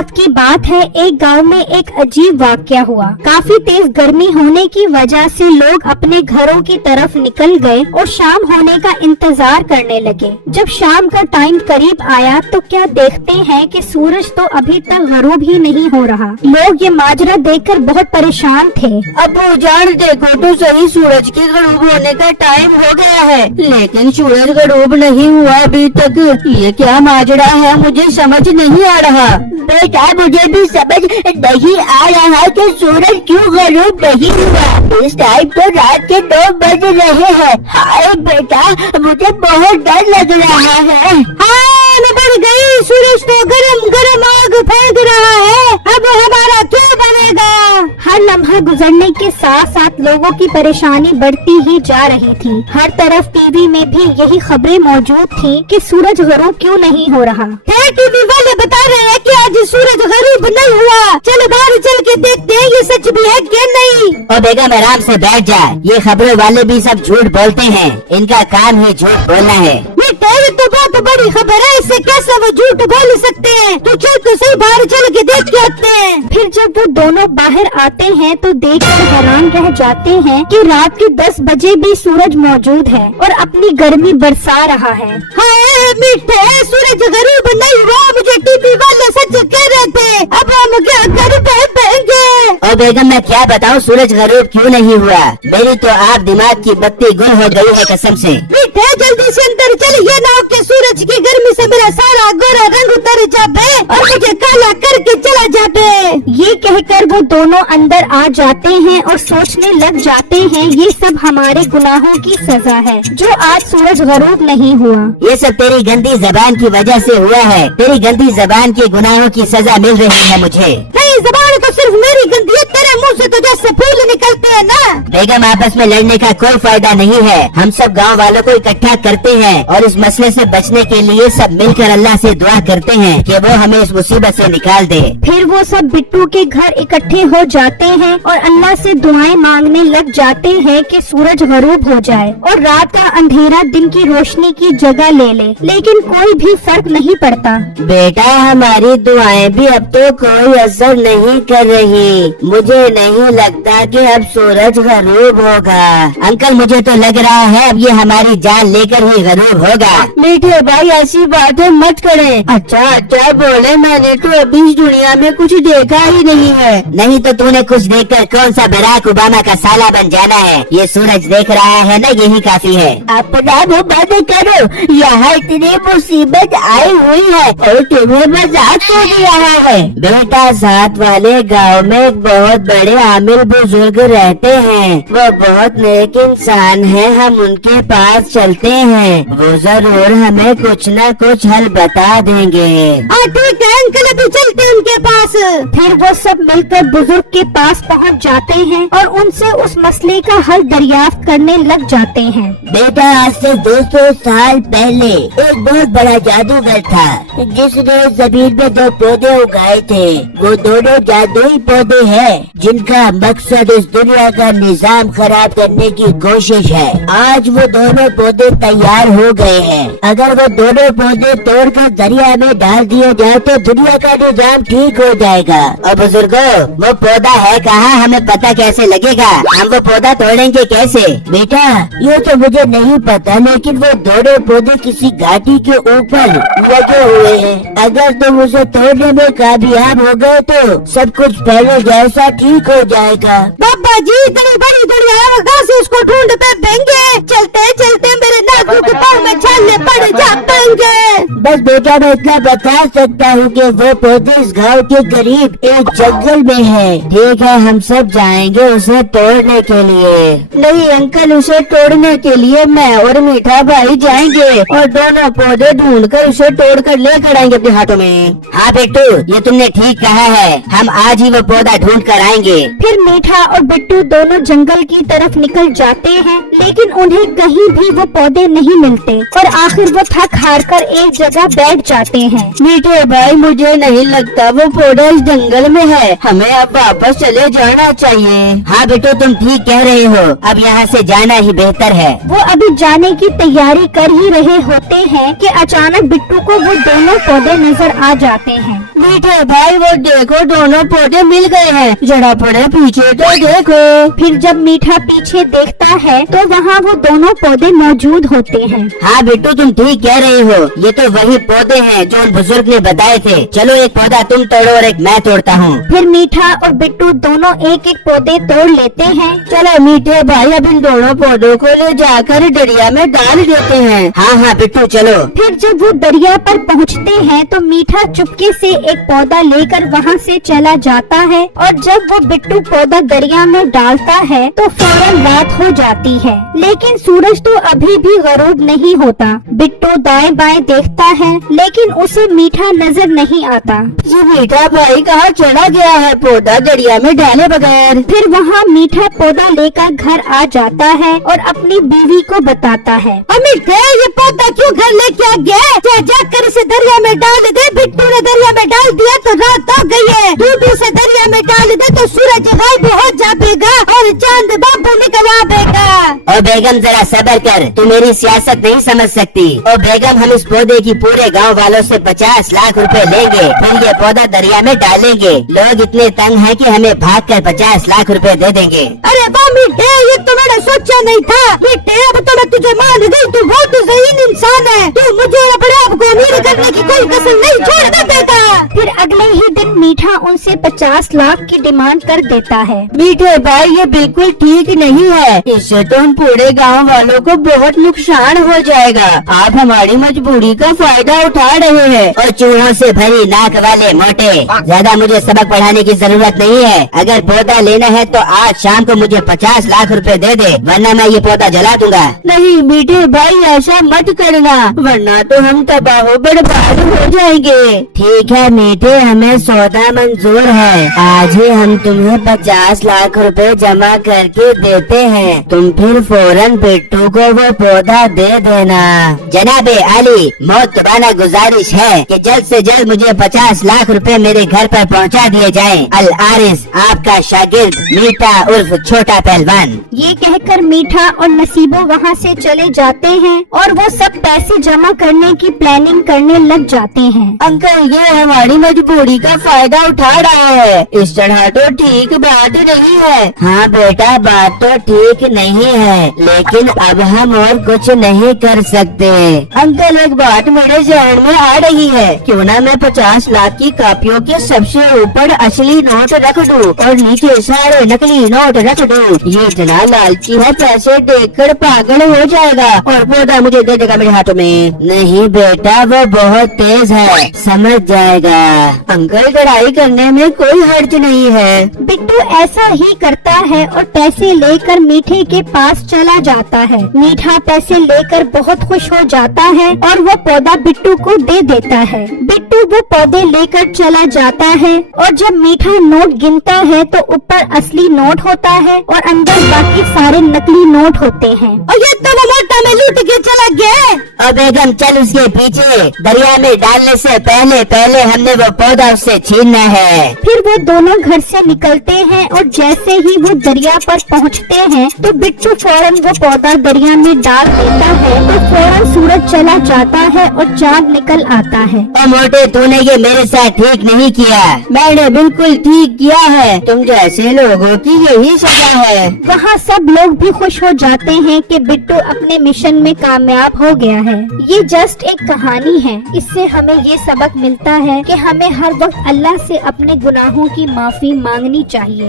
वक्त की बात है, एक गांव में एक अजीब वाकया हुआ। काफी तेज गर्मी होने की वजह से लोग अपने घरों की तरफ निकल गए और शाम होने का इंतजार करने लगे। जब शाम का टाइम करीब आया तो क्या देखते हैं कि सूरज तो अभी तक गरूब ही नहीं हो रहा। लोग ये माजरा देखकर बहुत परेशान थे। अब जान देखो तो सही, सूरज के गरूब होने का टाइम हो गया है, लेकिन सूरज गरूब नहीं हुआ अभी तक। ये क्या माजरा है, मुझे समझ नहीं आ रहा। बेटा मुझे भी समझ नहीं आ रहा कि सूरज क्यों गरूब नहीं हुआ। इस टाइम तो रात के 9 बज रहे हैं। हाय बेटा मुझे बहुत डर लग रहा है। मैं बढ़ गई, सूरज तो गरम गरम आग फेंक रहा है, अब हमारा क्या बनेगा। हर लम्हा गुजरने के साथ साथ लोगों की परेशानी बढ़ती ही जा रही थी। हर तरफ टीवी में भी यही खबरें मौजूद थी कि सूरज गरूब क्यों नहीं हो रहा। टीवी वाले बता रहे हैं कि आज सूरज गरूब नहीं हुआ। चलो बाहर चल के देखते हैं ये सच भी है कि नहीं। ओ बेगम आराम से बैठ जा, ये खबरों वाले भी सब झूठ बोलते हैं, इनका काम ही झूठ बोलना है। तो बहुत बड़ी खबर है, इससे कैसे वो झूठ बोल सकते हैं। तो चल तो सही बाहर चल के देख के आते हैं। फिर जब वो दोनों बाहर आते हैं तो देखकर हैरान रह जाते हैं कि रात के 10 बजे भी सूरज मौजूद है और अपनी गर्मी बरसा रहा है। हाय मीठे, सूरज गरूब नहीं हुआ, मुझे टीवी वाले सच कह रहे थे। अब हम क्या करेंगे। ओ बेगम मैं क्या बताऊँ, सूरज गरूब क्यों नहीं हुआ। मेरी तो आप दिमाग की बत्ती गुल हो गई है कसम से। मीठे जल्दी से अंदर चल, ये ना हो कि सूरज की गर्मी से मेरा सारा गोरा रंग उतर जाए और मुझे काला करके चला जाए। ये कहकर वो दोनों अंदर आ जाते हैं और सोचने लग जाते हैं ये सब हमारे गुनाहों की सजा है जो आज सूरज गरूब नहीं हुआ। ये सब तेरी गंदी जबान की वजह से हुआ है। तेरी गंदी जबान के गुनाहों की सजा मिल रही है मुझे। नहीं, जबान तो सिर्फ मेरी गंदी है, तेरे मुंह से तो जैसे फूल निकलते हैं ना। बेगम आपस में लड़ने का कोई फायदा नहीं है। हम सब गांव वालों को इकट्ठा करते हैं और इस मसले से बचने के लिए सब मिलकर अल्लाह से दुआ करते हैं कि वो हमें इस मुसीबत से निकाल दे। फिर वो सब बिट्टू के घर इकट्ठे हो जाते हैं और अल्लाह से दुआएं मांगने लग जाते हैं कि सूरज गरूब हो जाए और रात का अंधेरा दिन की रोशनी की जगह ले ले, लेकिन कोई भी फर्क नहीं पड़ता। बेटा हमारी दुआएं भी अब तो कोई असर नहीं कर रही। मुझे नहीं लगता कि अब सूरज गरूब होगा। अंकल मुझे तो लग रहा है अब ये हमारी जान लेकर ही गरूब होगा। मीठे भाई ऐसी बातें मत करें। अच्छा बोले, मैंने तो अभी इस दुनिया में कुछ देखा ही नहीं है। नहीं तो तूने कुछ देखकर कौन सा बराक ओबामा का साला बन जाना है। ये सूरज देख रहा है ना, यही काफी है। अपना मुँह बंद करो, यहाँ इतनी मुसीबत आई हुई है और तुम्हें मजाक हो रहा है। बेटा साथ वाले गांव में एक बहुत बड़े आमिर बुजुर्ग रहते हैं, वो बहुत नेक इंसान है। हम उनके पास चलते हैं, वो जरूर हमें कुछ न कुछ हल बता देंगे। ठीक है अंकल, अभी चलते हैं उनके पास। फिर वो सब मिलकर बुजुर्ग के पास पहुंच जाते हैं और उनसे उस मसले का हल दरियाफ्त करने लग जाते हैं। बेटा आज से 200 साल पहले एक बहुत बड़ा जादूगर था जिसने जमीन में 2 पौधे उगाए थे। वो दोनों जादुई पौधे हैं जिनका मकसद इस दुनिया का निजाम खराब करने की कोशिश है। आज वो दोनों पौधे तैयार हो गए हैं। अगर वो दोनों पौधे तोड़कर दरिया में डाल दिए जाए तो दुनिया का निजाम ठीक हो जाएगा। और बुजुर्गो वो पौधा है कहाँ, हमें पता कैसे लगेगा? हम वो पौधा तोड़ेंगे कैसे? बेटा ये तो मुझे नहीं पता, लेकिन वो दोनों पौधे किसी घाटी के ऊपर लगे हुए हैं। अगर तुम उसे तोड़ने में कामयाब हो गए तो सब कुछ पहले जैसा ठीक हो जाएगा। बाबा जी इतनी बड़ी दुनिया है, कहाँ से उसको ढूंढते देंगे? चलते चलते मेरे नाखून के पाँव में छाले पड़ जाएंगे। बस बेटा मैं इतना बता सकता हूँ कि वो पौधे इस गांव के करीब एक जंगल में है। ठीक है हम सब जाएंगे उसे तोड़ने के लिए। नहीं अंकल, उसे तोड़ने के लिए मैं और मीठा भाई जाएंगे और दोनों पौधे ढूंढकर उसे तोड़कर लेकर आएंगे अपने हाथों में। हाँ बिट्टू ये तुमने ठीक कहा है, हम आज ही वो पौधा ढूंढ कर आएंगे। फिर मीठा और बिट्टू दोनों जंगल की तरफ निकल जाते हैं, लेकिन उन्हें कहीं भी वो पौधे नहीं मिलते और आखिर वो थक हार कर एक जगह बैठ जाते हैं। मीठे भाई, मुझे नहीं लगता वो पौधा इस जंगल में है, हमें अब वापस चले जाना चाहिए। हाँ बिट्टू, तुम ठीक कह रहे हो, अब यहाँ से जाना ही बेहतर है। वो अभी जाने की तैयारी कर ही रहे होते हैं कि अचानक बिट्टू को वो दोनों पौधे नजर आ जाते हैं। मीठे भाई, वो देखो दोनों पौधे मिल गए हैं, जरा पड़े पीछे तो देखो। फिर जब मीठा पीछे देखता है तो वहाँ वो दोनों पौधे मौजूद होते हैं। हाँ बिट्टू, तुम ठीक कह रहे हो, ये तो वही पौधे हैं जो उन बुजुर्ग ने बताए थे। चलो एक पौधा तुम तोड़ो और एक मैं तोड़ता हूँ। फिर मीठा और बिट्टू दोनों एक एक पौधे तोड़ लेते हैं। चलो मीठे भाई, अब इन दोनों पौधों को ले जाकर दरिया में डाल देते हैं। हाँ हाँ बिट्टू, चलो। फिर जब वो दरिया पर पहुँचते हैं तो मीठा चुपके से एक पौधा लेकर वहाँ से चला जाता है और जब वो बिट्टू पौधा दरिया में डालता है तो फौरन रात हो जाती है, लेकिन सूरज तो अभी भी गरूब नहीं होता। बिट्टू दाएं बाएं देखता है लेकिन उसे मीठा नजर नहीं आता। ये मीठा भाई कहाँ चला गया है पौधा दरिया में डाले बगैर? फिर वहाँ मीठा पौधा लेकर घर आ जाता है और अपनी बीवी को बताता है। मीठे, ये पौधा क्यों घर लेके आ गया? जाकर इसे दरिया में डाल दे। बिट्टू ने दरिया में डाल दिया तो रात हो गई है। तू भी इसे दरिया में डाल दे तो सूरज गायब हो जाएगा और चांद बाबू निकल आएगा। ओ बेगम, जरा सब्र कर, तू मेरी सियासत नहीं समझ सकती। ओ बेगम, हम इस पौधे की पूरे गांव वालों से 50 लाख रुपए लेंगे, फिर ये पौधा दरिया में डालेंगे। लोग इतने तंग हैं कि हमें भाग कर 50 लाख रुपए दे देंगे। अरे वाह मीठे, ये तो मैंने सोचा नहीं था। मीठे, अब तो मैं तुझे मान गई, तू बहुत ज़हीन इंसान है। तू मुझे अपने आप को अमीर करने की कोई कसर नहीं छोड़ देगा। फिर अगले ही दिन मीठा उनसे 50 लाख की डिमांड कर देता है। मीठे भाई, ये बिल्कुल ठीक नहीं है, इससे तो हम पूरे गांव वालों को बहुत नुकसान हो जाएगा। आप हमारी मजबूरी का फायदा उठा रहे हैं। और चूहों से भरी नाक वाले मोटे, ज्यादा मुझे सबक पढ़ाने की जरूरत नहीं है। अगर पौधा लेना है तो आज शाम को मुझे 50 लाख रुपए दे दे, वरना मैं ये पौधा जला दूंगा। नहीं मीठे भाई, ऐसा मत करना, वरना तो हम तबाह बर्बाद हो जाएंगे। ठीक है मीठे, हमें सौदा मंजूर है। आज ही हम तुम्हें 50 लाख रुपए जमा करके देते हैं। तुम फिर फौरन बिट्टू को वो पौधा दे देना। जनाबे आली, मोहतबाना गुजारिश है कि जल्द से जल्द मुझे 50 लाख रुपए मेरे घर पर पहुंचा दिए जाएं। अल आरिस, आपका शागिर्द मीठा उर्फ छोटा पहलवान। ये कहकर मीठा और नसीबो वहाँ से चले जाते हैं और वो सब पैसे जमा करने की प्लानिंग करने लग जाते हैं। अंकल, ये हमारी मजबूरी का फायदा उठा रहा है, इस तरह तो ठीक बात नहीं है। हाँ बेटा, बात तो ठीक नहीं है, लेकिन अब हम और कुछ नहीं कर सकते। अंकल, एक बात मेरे जहन में आ रही है, क्यों ना मैं 50 लाख की कापियों के सबसे ऊपर असली नोट रख दूं और नीचे सारे नकली नोट रख दूं। ये इतना लालची है, पैसे देखकर पागल हो जाएगा और पौधा मुझे दे देगा मेरे हाथों में। नहीं बेटा, वो बहुत तेज है, समझ जाएगा। अंकल, लड़ाई करने में कोई हर्ज नहीं है। बिट्टू ऐसा ही करता है और पैसे लेकर मीठे के पास चला जाता है। मीठा पैसे लेकर बहुत खुश हो जाता है और वो पौधा बिट्टू को दे देता है। बिट्टू वो पौधे लेकर चला जाता है और जब मीठा नोट गिनता है तो ऊपर असली नोट होता है और अंदर बाकी सारे नकली नोट होते हैं। और ये तो वो मोटा में लूट के चला गया। और बेगम, चल उसके पीछे, दरिया में डालने से पहले पहले हमने वो पौधा उससे छीनना है। फिर वो दोनों घर से निकलते हैं और जैसे ही वो दरिया पर पहुंचते हैं तो बिट्टू फौरन वो पौधा दरिया में डाल देता है तो फौरन सूरज चला जाता है और चांद निकल आता है। और मोटे, तूने ये मेरे साथ ठीक नहीं किया। मैंने बिल्कुल ठीक किया है, तुम जैसे लोगों की यही सजा है। वहाँ सब लोग भी खुश हो जाते हैं कि बिट्टू अपने मिशन में कामयाब हो गया है। ये जस्ट एक कहानी है, इससे हमें ये सबक मिलता है कि हमें हर वक्त अल्लाह से अपने गुनाहों की माफी मांगनी चाहिए।